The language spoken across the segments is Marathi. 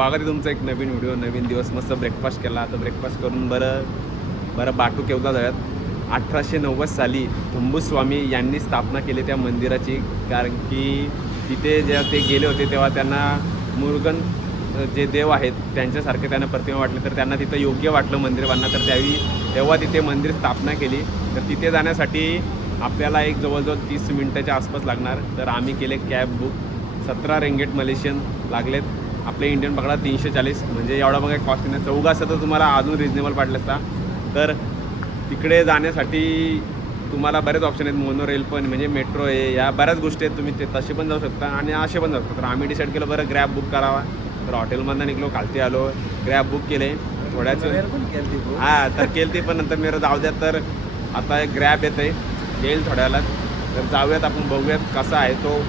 स्वागत आहे तुमचं एक नवीन व्हिडिओ, नवीन दिवस. मस्त ब्रेकफास्ट केला. तर ब्रेकफास्ट करून बरं बाटू केवला जाऊयात. 1890 साली थंबुस्वामी यांनी स्थापना केली त्या मंदिराची, कारण की तिथे जेव्हा ते गेले होते तेव्हा त्यांना मुरुगन जे देव आहेत त्यांच्यासारखे त्यांना प्रतिमा वाटले, तर त्यांना तिथं योग्य वाटलं मंदिर बांधणं, तर तेव्हा तिथे मंदिर स्थापना केली. तर तिथे जाण्यासाठी आपल्याला एक जवळजवळ 30 मिनिटाच्या आसपास लागणार. तर आम्ही केले कॅब बुक. 17 रिंगेट मलेशियन लागलेत. आपले इंडियन पकडा 340, म्हणजे एवढा बघा कॉस्ट नाही. चौघा असतं तर तुम्हाला अजून रिजनेबल पाडलं असता. तर तिकडे जाण्यासाठी तुम्हाला बरेच ऑप्शन आहेत. मोनोरेल पण, म्हणजे मेट्रो आहे, या बऱ्याच गोष्टी आहेत. तुम्ही ते तसे पण जाऊ शकता आणि असे पण जाऊ शकता. तर आम्ही डिसाईड केलं बरं ग्रॅब बुक करावा. तर हॉटेलमधनं निघलो, खालती आलो, ग्रॅब बुक केले थोड्याच. हां, तर केली पण नंतर मी जाऊ द्या. तर आता एक ग्रॅब येतं आहे, येईल थोड्याला. तर जाऊयात, आपण बघूयात कसा आहे तो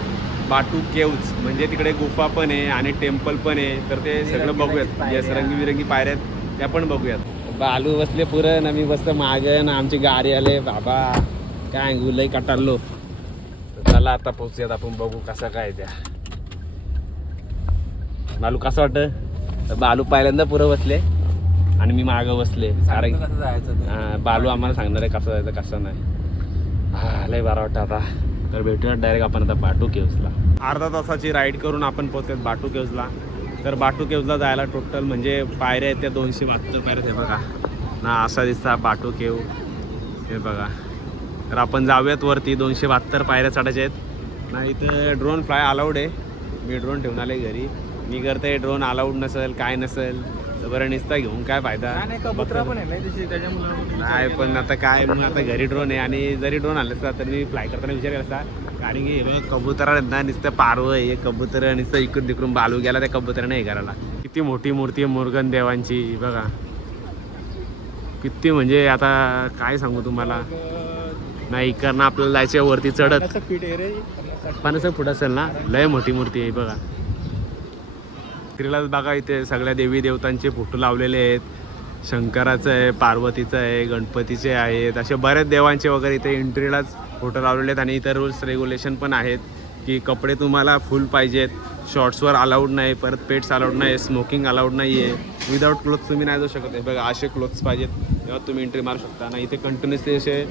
बाटू केव्ज. म्हणजे तिकडे गुफा पण आहे आणि टेम्पल पण आहे. तर ते सगळं बघूयात. येस, रंगीबिरंगी पायऱ्या आहेत त्या पण बघूयात. बालू बसले पुरं ना, मी बसत मागं ना, आमची गाडी आले बाबा, काय गुलई कटारलो. चला आता पोहोचूयात, आपण बघू कसं काय त्या. बालू कसं वाटतं? तर बालू पहिल्यांदा पुरं बसले आणि मी मागं बसले. कारण बालू आम्हाला सांगणार आहे कसं जायचं कसं नाही. हा, लय बरं वाटतं आता. तर भेटूया डायरेक्ट आपण आता बाटू केव्जला. अर्धा तासाची राईड करून आपण पोहोचत बाटू केव्जला. तर बाटू केव्जला जायला टोटल म्हणजे पायऱ्या आहेत त्या 272 पायऱ्या. हे बघा ना, असा दिसता बाटू केव. हे बघा. तर आपण जाऊयात वरती. 272 पायऱ्या चढायच्या आहेत ना. इथं ड्रोन फ्लाय अलाउड आहे. मी ड्रोन ठेवून आले घरी. मी करते ड्रोन अलाउड नसेल काय नसेल तर बरं निसता घेऊन काय फायदा. कबुतरा पण आहे नाही त्याच्यामुळे नाही, पण आता काय, मग आता घरी ड्रोन आहे आणि जरी ड्रोन आले असता तर मी फ्लाय करताना विचार केला असता. कारण की हे कबुतरा ना नुसतं पारवं हे कबूतर नुसतं इकडून तिकडून बालू गेला त्या कबुतराने हे करायला. किती मोठी मूर्ती आहे मुरुगन देवांची बघा. किती म्हणजे आता काय सांगू तुम्हाला. नाही इकडनं आपल्याला जायचं वरती चढत 50 फूट असेल ना. लय मोठी मूर्ती आहे बघा. तिलाच बघा, इथे सगळ्या देवी देवतांचे फोटो लावलेले आहेत. शंकराचं आहे, पार्वतीचं आहे, गणपतीचे आहेत, असे बरेच देवांचे वगैरे इथे एंट्रीलाच फोटो लावलेले आहेत. आणि इतर रूल्स रेग्युलेशन पण आहेत की कपडे तुम्हाला फुल पाहिजेत, शॉर्ट्सवर अलाउड नाही, परत पेट्स अलाउड नाही, स्मोकिंग अलाउड नाही आहे, विदाऊट क्लोथ्स तुम्ही नाही जाऊ शकत आहे. बघा असे क्लोथ्स पाहिजेत तेव्हा तुम्ही एंट्री मारू शकता. ना इथे कंटिन्युअसली असे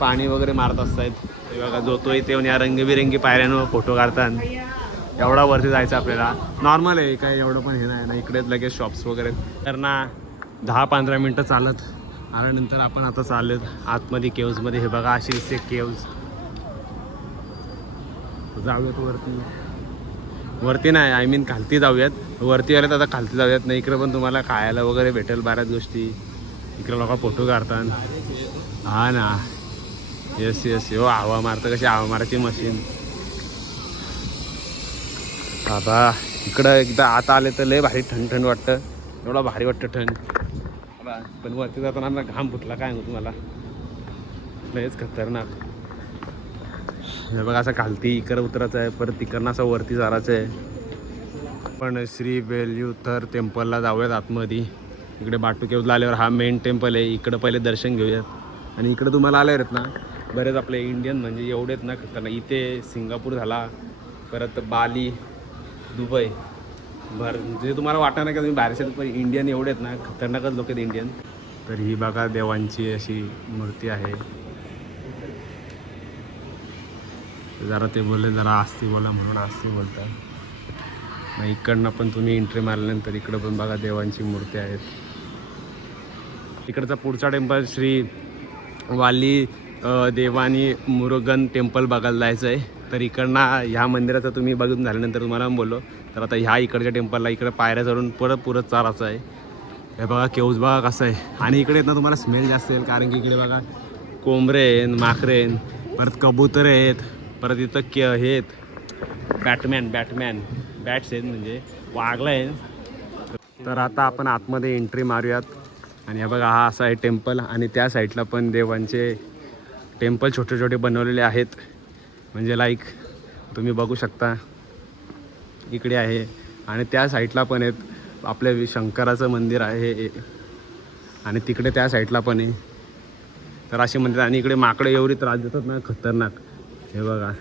पाणी वगैरे मारत असतात. हे बघा जो तो इथे येऊन या रंगीबिरंगी पायऱ्यांवर फोटो काढतात. एवढा वरती जायचं आपल्याला नॉर्मल आहे, काय एवढं पण हे नाही ना. इकडेच लगेच शॉप्स वगैरे. तर ना 10-15 मिनटं चालत आल्यानंतर आपण आता चालत आतमध्ये केव्जमध्ये. हे बघा अशी दिसते केव्ज. जाऊयात वरती नाही, आय मीन खालती जाऊयात. वरती आल्यात आता खालती जाऊयात. नाही इकडे पण तुम्हाला खायला वगैरे भेटेल बऱ्याच गोष्टी. इकडे लोक फोटो काढतात. हा ना, येस येस. हो, हवा मारतं, कशी हवा मारायची मशीन. आता इकडं एकदा आता आले तर लय भारी थंड वाटतं. एवढा भारी वाटतं थंड. पण वरती जाताना ना घाम फुटला काय सांगू तुम्हाला, लयच खतरनाक. हे बघा असं खालती इकडं उतरायचं आहे, परत तिकडनं असं वरती जायचं आहे. पण श्री बेल्युथर टेम्पलला जाऊयात आतमध्ये. इकडे बाटू केव्जला आल्यावर हा मेन टेम्पल आहे. इकडं पहिले दर्शन घेऊयात. आणि इकडं तुम्हाला आले आहेत ना बरेच आपले इंडियन, म्हणजे एवढेच ना खतरनाक. इथे सिंगापूर झाला, परत बाली, दुबई, म्हणजे तुम्हाला वाटणार नाही का तुम्ही बाहेरचे, पण इंडियन एवढे आहेत ना खतरनाकच लोक आहेत इंडियन. तर ही बघा देवांची अशी मूर्ती आहे. जरा ते बोलले जरा आस्ती बोला म्हणून आस्ती बोलतात. मग इकडनं पण तुम्ही एंट्री मारल्यानंतर इकडं पण बघा देवांची मूर्ती आहेत. इकडचा पुढचा टेम्पल श्री वाली देवानी मुरुगन टेम्पल बघायला जायचं आहे. तर इकडनं ह्या मंदिराचं तुम्ही बघून झाल्यानंतर तुम्हाला बोललो. तर आता ह्या इकडच्या टेम्पलला इकडे पायऱ्या चढून पुरत चालायचं आहे. हे बघा केव्ज बघा कसं आहे. आणि इकडे ना तुम्हाला स्मेल जास्त येईल, कारण की इकडे बघा कोंबरे आहेत, माकरे आहेत, परत कबूतर आहेत, परत इथं हे आहेत बॅट्स आहेत, म्हणजे वाघला आहे. तर आता आपण आतमध्ये एंट्री मारूयात. आणि हे बघा हा असा आहे टेम्पल. आणि त्या साईडला पण देवांचे टेम्पल छोटे छोटे बनवलेले आहेत, म्हणजे लाईक तुम्ही बघू शकता इकडे आहे. आणि त्या साईडला पण आहेत आपल्या शंकराचं मंदिर आहे. आणि तिकडे त्या साईडला पण आहे. तर असे मंदिर. आणि इकडे माकडे एवढी त्रास देतात ना खतरनाक. हे बघा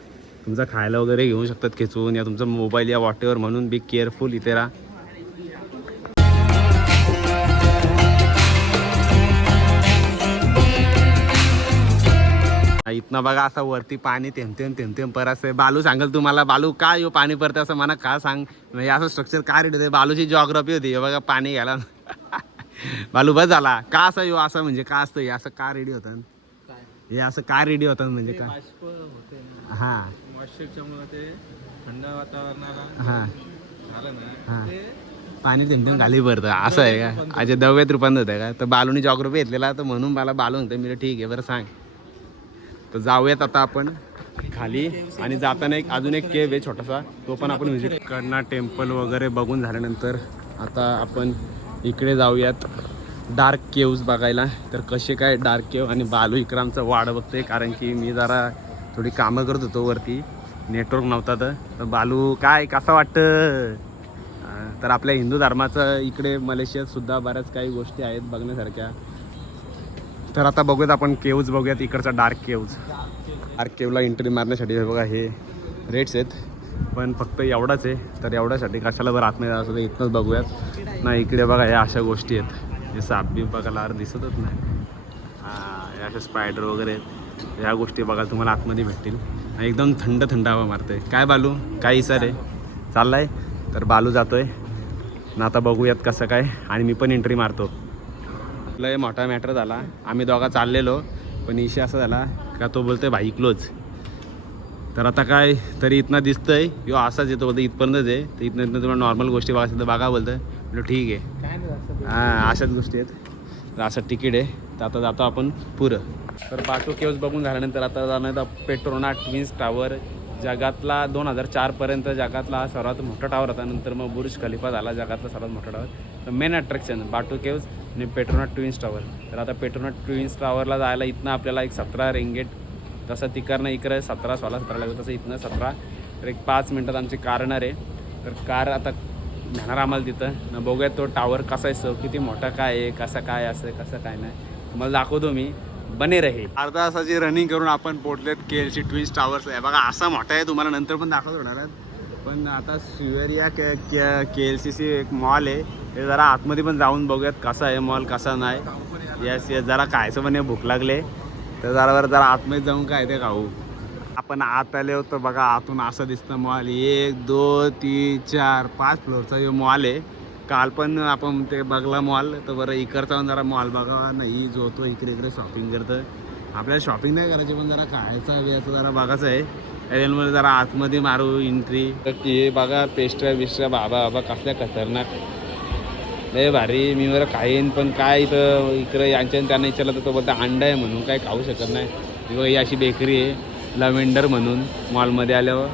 तुमचा खायला वगैरे घेऊ शकतात खेचून, या तुमचा मोबाईल या वॉटेवर, म्हणून बी केअरफुल इथे राहा. इथनं बघा असं वरती पाणी थेंब परत आहे. बालू सांगेल तुम्हाला बालू काय यो पाणी पडते असं मला का सांग म्हणजे असं स्ट्रक्चर का रेडी होते. बालूची जॉग्राफी होती हे बघा पाणी घ्यायला. बालू बस झाला का असं यो असं म्हणजे का असतं हे असं का रेडी होतं हे असं का रेडी होतं म्हणजे का बाष्प होते ना हां मॉइश्चरच्यामुळे ते थंड वातावरणाला हां झालं हां. ना ते पाणी थेंब खाली भरतं असं आहे का अच्छा दव्यात रूपांतर होतं का. तर बालूनी जॉग्राफी घेतलेला तर म्हणून मला बालू म्हणतं मी ठीक आहे बरं सांग. तर जाऊयात आता आपण खाली आणि जाताना एक अजून एक केव आहे छोटासा तो पण आपण व्हिजिट करणार. टेम्पल वगैरे बघून झाल्यानंतर आता आपण इकडे जाऊयात डार्क केव्ज बघायला. तर कसे काय डार्क केव आणि बालू इकरामचं वाढ बघतोय कारण की मी जरा थोडी कामं करत होतो वरती नेटवर्क नव्हता. तर बालू काय कसं वाटतं. तर आपल्या हिंदू धर्माचं इकडे मलेशियात सुद्धा बऱ्याच काही गोष्टी आहेत बघण्यासारख्या. तर आता बघूयात आपण केव्ज बघूयात इकडचा डार्क केव्ज. डार्क केवला एंट्री मारण्यासाठी हे बघा हे रेट्स आहेत पण फक्त एवढाच आहे. तर एवढ्यासाठी कशाला बरं आतमध्ये असं तर इथनंच बघूयात ना. इकडे बघा ह्या अशा गोष्टी आहेत हे साप बी बघायला दिसतच नाही. हां अशा स्पायडर वगैरे आहेत ह्या गोष्टी बघायला तुम्हाला आतमध्ये भेटतील. एकदम थंड थंड हवा मारते. काय बालू काय सर आहे चाललाय. तर बालू जातोय ना आता बघूयात कसं काय आणि मी पण एंट्री मारतो. लय मोठा मॅटर झाला. आम्ही दोघा चाललेलो पण इशे असा झाला का तो बोलतोय भाई क्लोज. तर आता काय तरी इथनं दिसतंय यो असाच येतो बोलतो इथपर्यंतच आहे. तर इथनं तुम्हाला नॉर्मल गोष्टी बघायचं तर बघा बोलतं म्हटलं ठीक आहे काय नाही जास्त हां अशाच गोष्टी आहेत. तर असं तिकीट आहे तर आता जातो आपण पुरं. तर बाटू केव्ज बघून झाल्यानंतर आता जाणार पेट्रोना ट्विन्स टावर. जगातला 2004पर्यंत जगातला हा सर्वात मोठा टावर होता. नंतर मग बुर्ज खलिफा झाला जगातला सर्वात मोठा टावर. तर मेन अट्रॅक्शन बाटू केव्ज आणि पेट्रोना ट्विन्स टावर. तर आता पेट्रोना ट्विन्स टावरला जायला इथनं आपल्याला एक 17 रिंगेट तसं तिकडनं इकडे 17-16-17 लागतं तसं इथनं 17. तर एक 5 मिनटात आमची कार येणार आहे. तर कार आता नेणार आम्हाला तिथं न बघूयात तो टावर कसा आहे किती मोठा काय आहे कसं काय असं कसं काय नाही तुम्हाला दाखवतो मी. बने रहे. अर्धा तासाची रनिंग करून आपण पोहोचलेत KLC ट्विन्स टावर्स आहे बघा असा मोठा आहे तुम्हाला नंतर पण दाखवत होणार आहेत. पण आता शिवेरिया KLCC एक मॉल आहे हे जरा आतमध्ये पण जाऊन बघूयात कसा आहे मॉल कसा नाही. येस जरा खायचं पण भूक लागले तर जरा आतमध्ये जाऊन काय ते खाऊ. आपण आत आले होतो बघा आतून असं दिसतं मॉल. 1 2 3 4 5 फ्लोअरचा जो मॉल आहे. काल पण आपण ते बघला मॉल तर बरं इकडचा पण जरा मॉल बघा नाही जो तो इकडे शॉपिंग करतं. आपल्याला शॉपिंग नाही करायची पण जरा खायचा बियाचं जरा बघायचं आहे. त्याच्यामुळे जरा आतमध्ये मारू एंट्री. तर हे बघा पेस्ट्र्या बाबा कसल्या खतरनाक लय भारी. मी बरं खाईन पण काय इथं इकडे यांच्या त्यांना विचारलं तर तो बोलता अंडा आहे म्हणून काय खाऊ शकत नाही. बघा ही अशी बेकरी आहे लव्हेंडर म्हणून मॉलमध्ये आल्यावर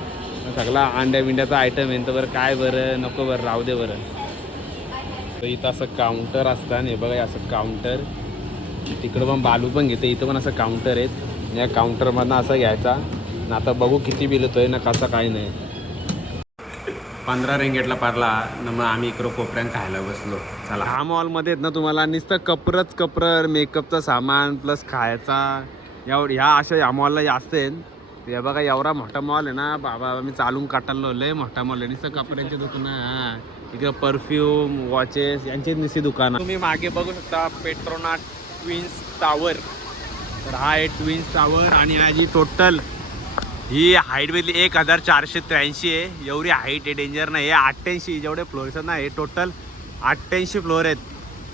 सगळा अंड्याचा आयटम आहे. तर बरं काय बरं नको बरं राहू दे बरं. तर इथं असं काउंटर असतं आणि बघा असं काउंटर तिकडं पण बालू पण घेते. इथं पण असं काउंटर आहेत. या काउंटरमधनं असं घ्यायचा ना. आता बघू किती बिल होतोय ना कसं काय नाही. 15 रिंगेटला पारला ना मग आम्ही इकडं कोपऱ्यात खायला बसलो. चला हा मॉलमध्ये ना तुम्हाला नुसतं कपरं मेकअपचं सामान प्लस खायचा ह्या अशा या मॉलला जास्त आहेत. हे बघा एवढा मोठा मॉल आहे ना बाबा मी चालून काटायला लय मोठा मॉल आहे. नुसतं कपड्यांची दुकानं हां इकडं परफ्यूम वॉचेस यांची नुसती दुकानं. तुम्ही मागे बघू शकता पेट्रोना ट्विन्स टावर. तर हा आहे ट्विन्स टावर आणि ह्याची टोटल ही हाईटमधली 1483 आहे. एवढी हाईट आहे डेंजर नाही. हे 88 जेवढे फ्लोअर्स आहेत ना हे टोटल 88 फ्लोअर आहेत.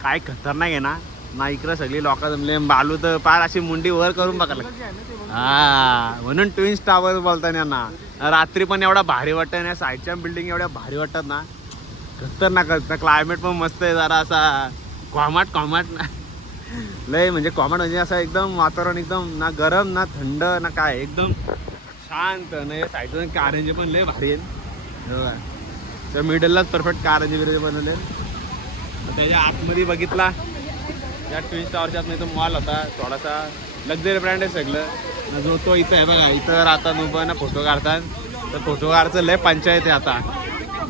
काय खतरनाक आहे ना इकडं सगळी लोक जमले. बालू तर पार अशी मुंडी वर करून बघायला हां म्हणून ट्विन्स टावर बोलताना ना. रात्री पण एवढा भारी वाटतं ना. साईडच्या बिल्डिंग एवढ्या भारी वाटतात ना खतरनाक. क्लायमेट पण मस्त आहे जरा असा कॉमाट लय म्हणजे कॉमाट म्हणजे असं एकदम वातावरण एकदम ना गरम ना थंड ना काय एकदम शांत नाही. साईडचं कारंजे पण लय भारी आहेत बघा. तर मिडललाच परफेक्ट कारंजे बिरंजे बनवले. त्याच्या आतमध्ये बघितला या ट्विन्स टावरच्या आतमध्ये तो मॉल होता थोडासा लक्झरी ब्रँड आहे सगळं जो तो इथं आहे बघा. इथं आता नुबना फोटो काढतात तर फोटो काढायचं लय पंचायत आहे आता.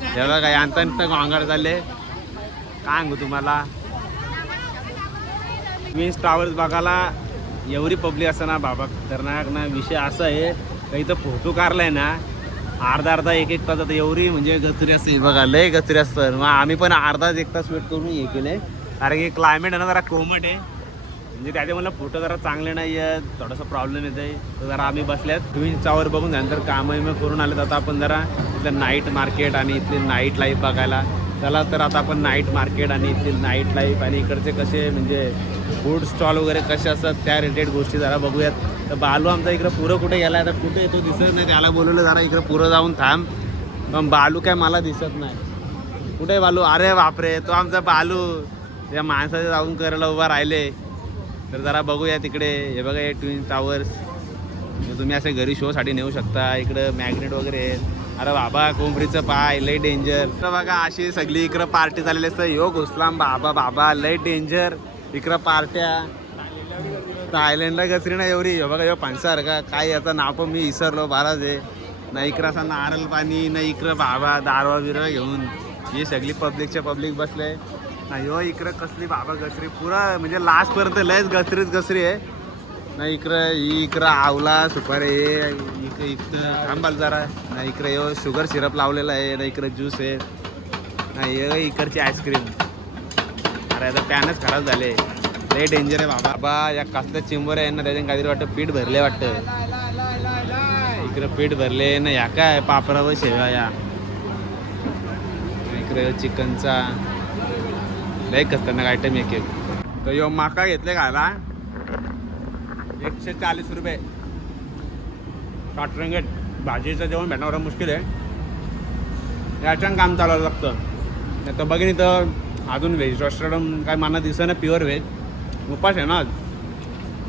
हे बघा यांता गोंगाट झाले काय सांगू तुम्हाला. ट्विन्स टावर्स बघायला एवढी पब्लिक असं ना बाबा खतरनाक ना. विषय असा आहे का इथं फोटो काढलाय ना अर्धा 1 तास एवढी म्हणजे गचरी असते बघा लय गचरी असतं. मग आम्ही पण अर्धा 1 तास वेट करून हे केले कारण की क्लायमेट आहे ना जरा कोमट आहे. म्हणजे त्याचे मला फोटो जरा चांगले नाही आहेत, थोडासा प्रॉब्लेम येत आहे. तर जरा आम्ही बसल्यात ट्विन टावर बघून त्यानंतर कामं करून आलेत. आता आपण जरा इथलं नाईट मार्केट आणि इथली नाईट लाईफ बघायला. चला तर आता आपण नाईट मार्केट आणि इथली नाईट लाईफ आणि इकडचे कसे म्हणजे फूड स्टॉल वगैरे कसे असतात त्या रिलेटेड गोष्टी जरा बघूयात. तर बालू आमचा इकडं पुरं कुठे गेला आहे, आता कुठे येतो दिसत नाही. त्याला बोलवलं जरा इकडं पुरं जाऊन थांब, पण बालू काय मला दिसत नाही. कुठे आहे बालू? अरे बापरे, तो आमचा बालू या माणसाच्या जाऊन करायला उभा राहिले. तर जरा बघूया तिकडे. हे बघा हे ट्विन टावर्स, तुम्ही असे घरी शोसाठी नेऊ शकता. इकडं मॅग्नेट वगैरे आहेत. अरे बाबा कोंबडीचं पाय लय डेंजर. तर बघा अशी सगळी इकडं पार्टी झालेली असतं. यो घुसलाम बाबा बाबा लय डेंजर. इकडं पार्ट्या थायलंडला घसरी ना एवढी. हे बघा यो पानसार का काय याचं नाव पण मी विसरलो बाराच आहे ना. इकडं असा नारळ पाणी ना, इकडं बाबा दारवा बिरवा घेऊन ही सगळी पब्लिकच्या पब्लिक बसले नाही. हो इकडं कसली बाबा घसरी पुरा म्हणजे लास्टपर्यंत लयच घसरी आहे ना. इकडं आवला सुपारी आहे. इकडं थांबाल जरा ना. इकडे यो शुगर सिरप लावलेला आहे ना. इकडं ज्यूस आहे ना. हे इकडची आईस्क्रीम. अरे आता पॅनच खराब झाले. लय डेंजर आहे बाबा. बाबा या कसल्या चिंबर आहे ना, त्याच्याने काहीतरी वाटतं पीठ भरले वाटतं. इकडं पीठ भरले ना. या काय पापरा व शेवा या. इकडे चिकनचा लय खतरनाक आयटम एक एक. तर यो माका घेतले खायला 140 रुपये. 60 रिंगेट. भाजीचं जेवण भेटणं मुश्किल आहे. याच्यानं काम चालवायला लागतं. नाही तर बघिन इथं अजून व्हेज रेस्टॉरंट काय मला दिसतं ना. प्युअर व्हेज उपास आहे ना आज.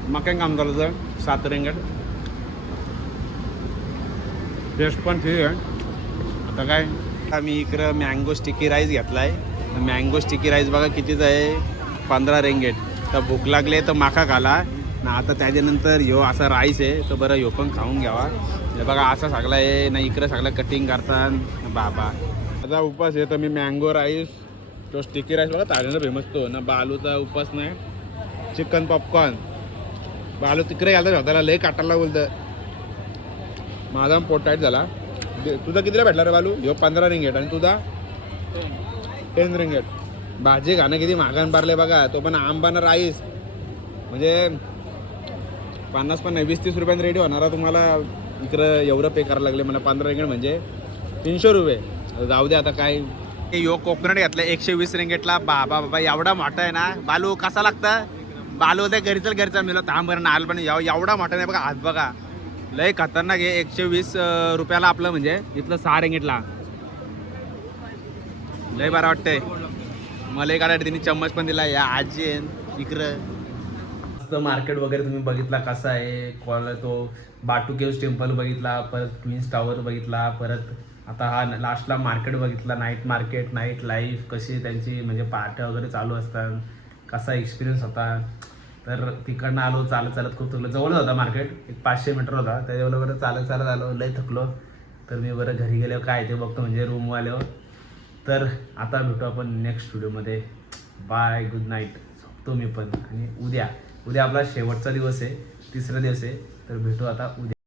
मग काय काम चालवतं. 7 रिंगेट. टेस्ट पण ठीक आहे. आता काय आम्ही इकडं मँगो स्टिकी राईस घेतला आहे. मँगो स्टिकी राईस बघा कितीच आहे, 15 रिंगेट. तर भूक लागले तर माका खाला ना. आता त्याच्यानंतर ह्यो असा राईस आहे तर बरं ह्यो पण खाऊन घ्यावा. हे बघा असा सगळा आहे ना. इकडं सगळं कटिंग करतात बाबा. माझा उपास आहे तर मी मँगो राईस तो स्टिकी राईस बघा थायलंडला फेमस तो ना. बालूचा उपास नाही. चिकन पॉपकॉर्न बालू तिकडे घालतात स्वतःला लय काटायला बोलतं. माझा पोट टाईट झाला. तुझा कितीला भेटला रे बालू? ह्यो 15 रिंगेट आणि तुझा 10 रिंगेट. भाजी खाणं किती महागान पारले बघा. तो पण आंबानं राईस म्हणजे 50 पण नाही 20-30 रुपयांनी रेडी होणारा तुम्हाला इकडं एवढं पे करायला लागले मला. 15 रिंगेट म्हणजे 300 रुपये. जाऊ दे आता काय. यो कोकोनट घेतलं 120 रिंगेटला. बाबा बाबा एवढा मोठा आहे ना. बालू कसा लागतं? बालू त्या घरीचा मिळलं तांबर नाल पण एवढा मोठा नाही बघा. हात बघा लय खतरनाक आहे. 120 रुपयाला आपलं म्हणजे इथलं 6 रिंगेटला लय बरं वाटतंय. मला एक आठ तिने चम्मच पण दिला. या आजी आहे इकडं. मस्त मार्केट वगैरे तुम्ही बघितला कसा आहे. तो बाटू केव्स टेम्पल बघितला. परत ट्विन्स टावर बघितला. परत आता हा लास्टला मार्केट बघितला. नाईट मार्केट नाईट लाईफ कशी त्यांची म्हणजे पार्ट्या वगैरे चालू असतात. कसा एक्सपिरियन्स होता. तर तिकडनं आलो चालत खूप थकलो. जवळच होता मार्केट. एक 500 मीटर होता. त्याच्याबरोबर चालत आलो. लय थकलो. तर मी बरं घरी गेलो काय ते बघतो म्हणजे रूम आल्यावर. तर आता भेटू आपण नेक्स्ट व्हिडिओमध्ये. Bye good night. झोपतो मी पण. आणि उद्या आपला शेवटचा दिवस आहे. 3रा दिवस आहे. तर भेटू आता उद्या.